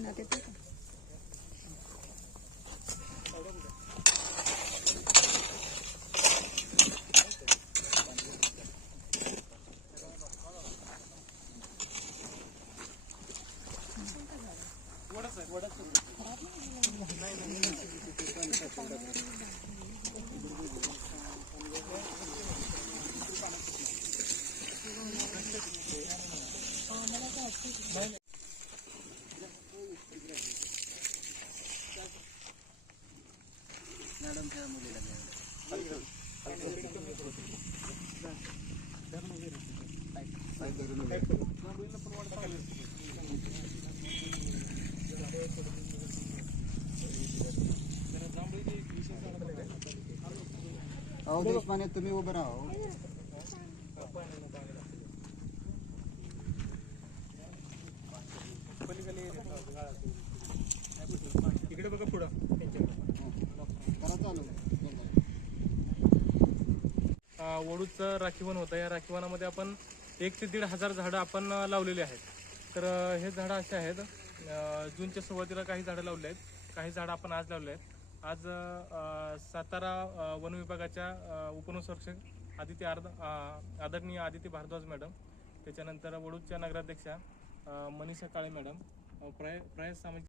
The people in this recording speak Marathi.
उन्हात येते का? वडच आहे वडच नाही नाही ह्या मुलीला अहो देशपांडे तुम्ही उभं राहा. इकडे बघा वडूचं राखीवन होतं. या राखीवनामध्ये आपण एक ते दीड हजार झाडं आपण लावलेली आहेत. तर हे झाडं असे आहेत. जूनच्या सुरुवातीला काही झाडं लावली आहेत. काही झाडं आपण आज लावले आहेत. आज सातारा वन विभागाच्या उपनुसंरक्षक आदित्य आर्द आदरणीय आदित्य भारद्वाज मॅडम त्याच्यानंतर वडूच्या नगराध्यक्षा मनीषा काळे मॅडम प्रय प्रयास सामाजिक